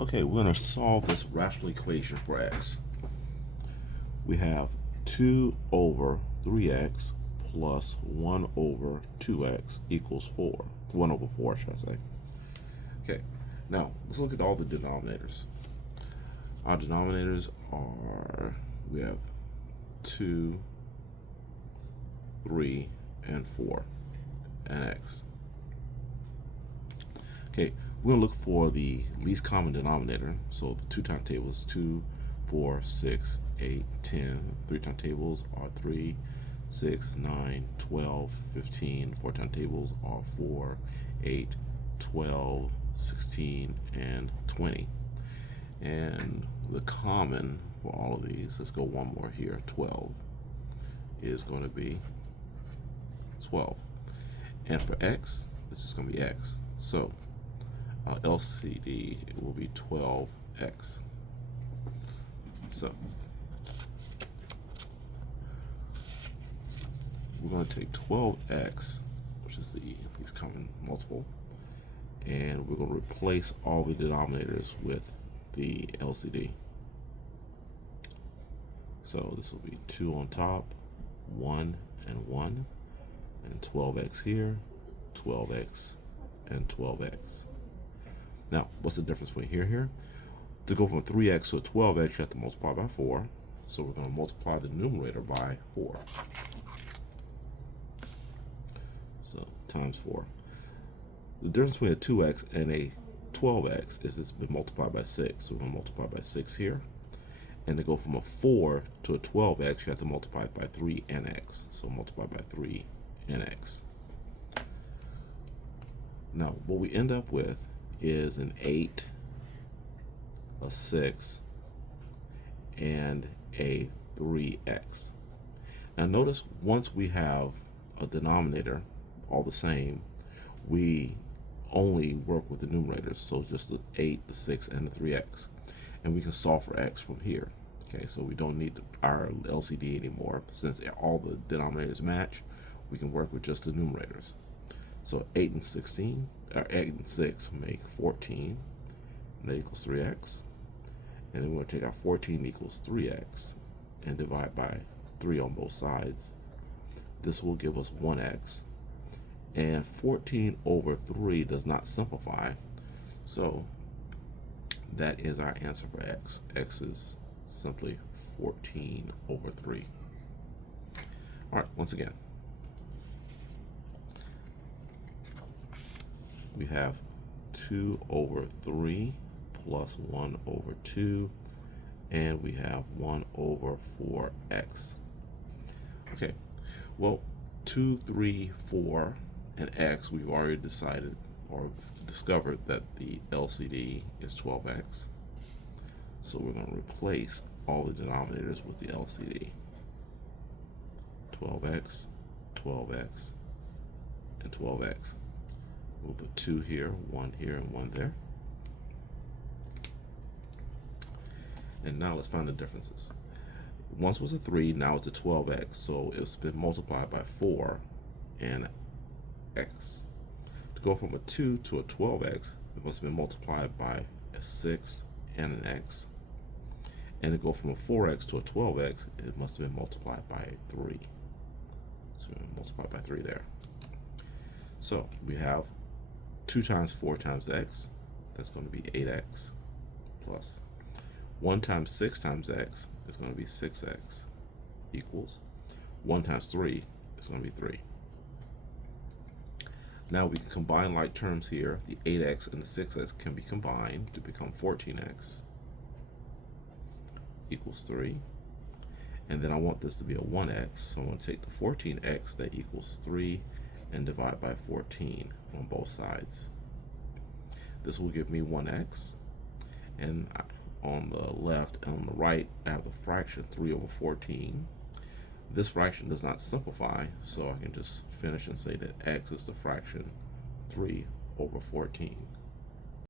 Okay, we're going to solve this rational equation for x. We have 2 over 3x plus 1 over 2x equals 4. 1 over 4, should I say. Okay, now let's look at all the denominators. Our denominators are, we have 2, 3, and 4, and x. Okay, we're going to look for the least common denominator. So the 2 time tables, 2, 4, 6, 8, 10. 3 time tables are 3, 6, 9, 12, 15. 4 time tables are 4, 8, 12, 16, and 20. And the common for all of these, let's go one more here, 12, is going to be 12. And for x, this is going to be x. So LCD will be 12x. So we're going to take 12x, which is the least common multiple, and we're going to replace all the denominators with the LCD. So this will be 2 on top, 1 and 1, and 12x here, 12x, and 12x. Now, what's the difference between here? To go from a 3x to a 12x, you have to multiply by 4. So we're going to multiply the numerator by 4. So times 4. The difference between a 2x and a 12x is it's been multiplied by 6. So we're going to multiply by 6 here. And to go from a 4 to a 12x, you have to multiply it by 3 and x. So multiply by 3 and x. Now, what we end up with is an 8, a 6, and a 3x. Now notice once we have a denominator all the same, we only work with the numerators, so just the 8, the 6, and the 3x. And we can solve for x from here. Okay, so we don't need our LCD anymore. Since all the denominators match, we can work with just the numerators. So 8 and 16, or 8 and 6 make 14, and that equals 3x. And then we're going to take our 14 equals 3x and divide by 3 on both sides. This will give us 1x. And 14 over 3 does not simplify, so that is our answer for x. X is simply 14 over 3. All right, once again, we have 2 over 3 plus 1 over 2, and we have 1 over 4x. Okay, well, 2, 3, 4, and x, we've already decided or discovered that the LCD is 12x. So we're going to replace all the denominators with the LCD. 12x, 12x, and 12x. We'll put 2 here, 1 here, and 1 there. And now let's find the differences. Once was a 3, now it's a 12x, so it's been multiplied by 4 and x. To go from a 2 to a 12x, it must have been multiplied by a 6 and an x. And to go from a 4x to a 12x, it must have been multiplied by a 3. So multiplied by 3 there. So we have 2 times 4 times x, that's going to be 8x, plus 1 times 6 times x is going to be 6x, equals 1 times 3 is going to be 3. Now we can combine like terms here. The 8x and the 6x can be combined to become 14x equals 3. And then I want this to be a 1x, so I'm going to take the 14x that equals 3 and divide by 14 on both sides. This will give me 1x, and on the left and on the right I have the fraction 3 over 14. This fraction does not simplify, so I can just finish and say that x is the fraction 3 over 14.